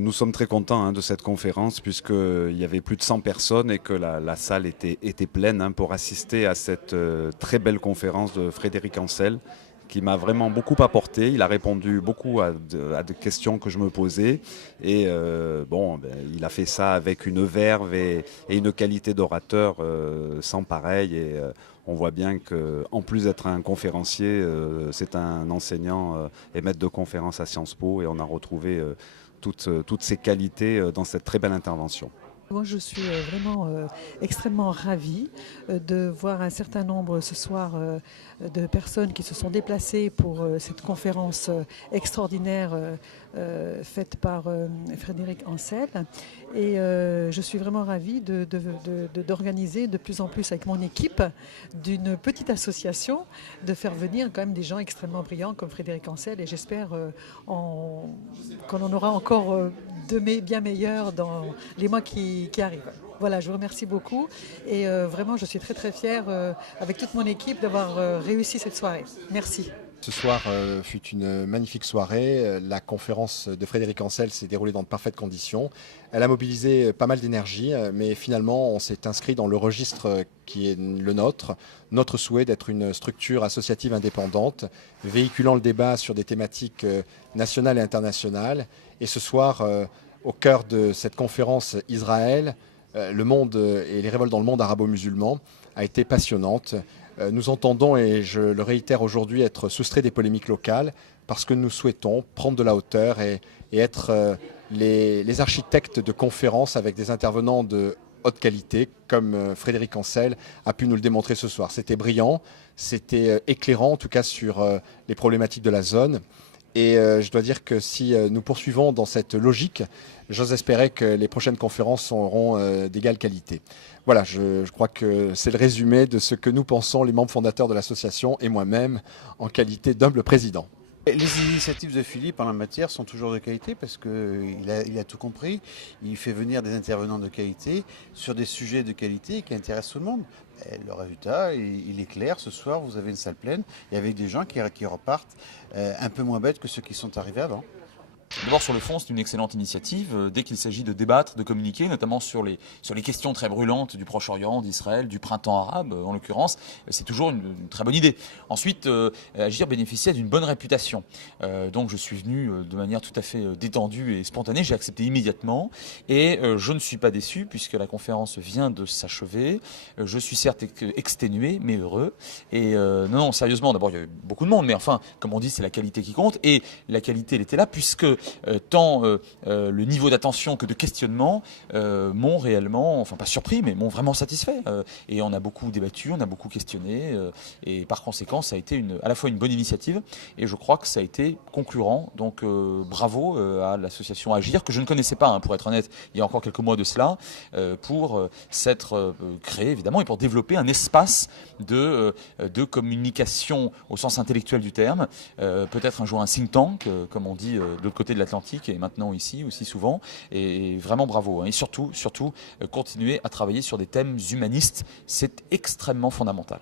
Nous sommes très contents de cette conférence puisqu'il y avait plus de 100 personnes et que la salle était pleine pour assister à cette très belle conférence de Frédéric Ancel qui m'a vraiment beaucoup apporté. Il a répondu beaucoup à des questions que je me posais et il a fait ça avec une verve et une qualité d'orateur sans pareil et on voit bien qu'en plus d'être un conférencier, c'est un enseignant et maître de conférence à Sciences Po et on a retrouvé toutes ces qualités dans cette très belle intervention. Moi, je suis vraiment extrêmement ravie de voir un certain nombre ce soir de personnes qui se sont déplacées pour cette conférence extraordinaire faite par Frédéric Ancel. Et je suis vraiment ravie d'organiser de plus en plus avec mon équipe d'une petite association, de faire venir quand même des gens extrêmement brillants comme Frédéric Ancel. Et j'espère qu'on en aura encore bien meilleurs dans les mois qui arrivent. Voilà, je vous remercie beaucoup et vraiment je suis très très fière avec toute mon équipe d'avoir réussi cette soirée. Merci. Ce soir fut une magnifique soirée. La conférence de Frédéric Ancel s'est déroulée dans de parfaites conditions. Elle a mobilisé pas mal d'énergie, mais finalement on s'est inscrit dans le registre qui est le nôtre. Notre souhait d'être une structure associative indépendante, véhiculant le débat sur des thématiques nationales et internationales. Et ce soir, au cœur de cette conférence Israël, le monde et les révoltes dans le monde arabo-musulman a été passionnante. Nous entendons, et je le réitère aujourd'hui, être soustraits des polémiques locales parce que nous souhaitons prendre de la hauteur et être les architectes de conférences avec des intervenants de haute qualité, comme Frédéric Ancel a pu nous le démontrer ce soir. C'était brillant, c'était éclairant en tout cas sur les problématiques de la zone. Et je dois dire que si nous poursuivons dans cette logique, j'ose espérer que les prochaines conférences auront d'égale qualité. Voilà, je crois que c'est le résumé de ce que nous pensons, les membres fondateurs de l'association et moi-même, en qualité d'humble président. Les initiatives de Philippe en la matière sont toujours de qualité parce qu'il a tout compris. Il fait venir des intervenants de qualité sur des sujets de qualité qui intéressent tout le monde. Et le résultat, il est clair. Ce soir, vous avez une salle pleine et avec des gens qui repartent un peu moins bêtes que ceux qui sont arrivés avant. D'abord sur le fond, c'est une excellente initiative dès qu'il s'agit de débattre, de communiquer, notamment sur les questions très brûlantes du Proche-Orient, d'Israël, du printemps arabe en l'occurrence. C'est toujours une très bonne idée. Ensuite, Agir bénéficiait d'une bonne réputation. Donc je suis venu de manière tout à fait détendue et spontanée. J'ai accepté immédiatement et je ne suis pas déçu puisque la conférence vient de s'achever. Je suis certes exténué mais heureux. Et non, sérieusement, d'abord il y a eu beaucoup de monde, mais enfin, comme on dit, c'est la qualité qui compte. Et la qualité, elle était là puisque tant le niveau d'attention que de questionnement m'ont réellement, enfin pas surpris, mais m'ont vraiment satisfait. Et on a beaucoup débattu, on a beaucoup questionné, et par conséquent, ça a été à la fois une bonne initiative, et je crois que ça a été concluant. Donc bravo à l'association Agir, que je ne connaissais pas, pour être honnête, il y a encore quelques mois de cela, pour s'être créé, évidemment, et pour développer un espace de communication au sens intellectuel du terme, peut-être un jour un think tank, comme on dit de l'autre côté de l'Atlantique et maintenant ici aussi souvent, et vraiment bravo. Et surtout, continuer à travailler sur des thèmes humanistes, c'est extrêmement fondamental.